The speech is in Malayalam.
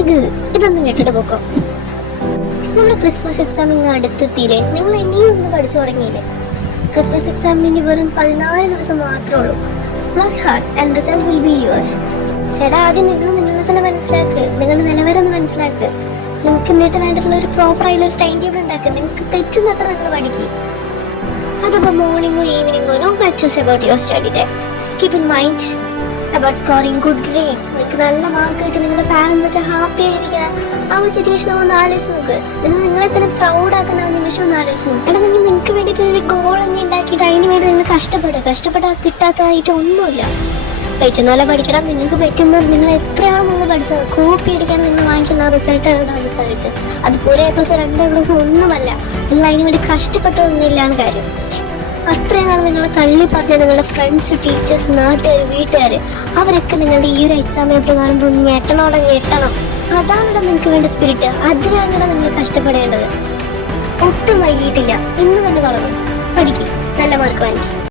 ഇതൊന്നും കേട്ടിട്ട് പോക്കോ. നമ്മുടെ ക്രിസ്മസ് എക്സാം ഇങ്ങ് അടുത്തെത്തിയില്ലേ? നിങ്ങൾ ഇനിയും ഒന്ന് പഠിച്ചു തുടങ്ങിയില്ലേ? ക്രിസ്മസ് എക്സാമിന് വെറും 14 ദിവസം മാത്രമേ ഉള്ളൂ. Work hard and result will be yours. എടാ, ആദ്യം നിങ്ങൾ നിങ്ങളെ തന്നെ മനസ്സിലാക്ക്, നിങ്ങളുടെ നിലവാരം ഒന്ന് മനസ്സിലാക്ക്. നിങ്ങൾക്ക് എന്നിട്ട് വേണ്ടിയിട്ടുള്ള ഒരു പ്രോപ്പർ ആയിട്ടുള്ള ഒരു ടൈം ടേബിൾ ഉണ്ടാക്കുക. നിങ്ങൾക്ക് പറ്റുന്നത്ര നിങ്ങൾ പഠിക്കും. അതിപ്പോൾ മോർണിംഗോ ഈവനിങ്ങോ no matters about your study time. Keep in mind about scoring good grades. നിങ്ങൾക്ക് നല്ല മാർക്ക് കിട്ടി നിങ്ങളുടെ പാരൻസ് ഒക്കെ ഹാപ്പി ആയിരിക്കുക. ആ ഒരു സിറ്റുവേഷൻ ഒന്ന് ആലോചിച്ച് നോക്ക്. നിങ്ങളെ തന്നെ പ്രൗഡ് ആക്കുന്ന ആ നിമിഷം ഒന്ന് ആലോചിച്ച് നോക്ക്. എടാ, നിങ്ങൾക്ക് വേണ്ടിയിട്ട് ഒരു ഗോൾ തന്നെ ഉണ്ടാക്കിയിട്ട് അതിന് വേണ്ടി നിങ്ങൾ കഷ്ടപ്പെട്ടാൽ കിട്ടാത്തതായിട്ട് ഒന്നുമില്ല. പറ്റുന്നപോലെ പഠിക്കണം. നിങ്ങൾക്ക് പറ്റുന്ന നിങ്ങൾ എത്രയാണോ നിങ്ങൾ പഠിച്ചത് കോപ്പി അടിക്കാൻ നിങ്ങൾ വാങ്ങിക്കുന്ന ആ റിസൾട്ട് അത് ഒരു A+, 2 A+ ഒന്നുമല്ല. നിങ്ങൾ അതിന് വേണ്ടി കഷ്ടപ്പെട്ടൊന്നുമില്ലാണ് കാര്യം. അത്രയും നാൾ നിങ്ങളെ തള്ളി പറഞ്ഞ നിങ്ങളുടെ ഫ്രണ്ട്സ്, ടീച്ചേഴ്സ്, നാട്ടുകാർ, വീട്ടുകാർ അവരൊക്കെ നിങ്ങളുടെ ഈ ഒരു എക്സാം പേപ്പർ കാണുമ്പോൾ ഞെട്ടണം. അതാണ് നിങ്ങൾക്ക് വേണ്ട സ്പിരിറ്റ്. അതിനാണ് നിങ്ങൾ കഷ്ടപ്പെടേണ്ടത്. ഒട്ടും വൈകിട്ടില്ല. ഇന്ന് തന്നെ തുടങ്ങും. പഠിക്കും, നല്ല മാർക്ക് വാങ്ങിക്കും.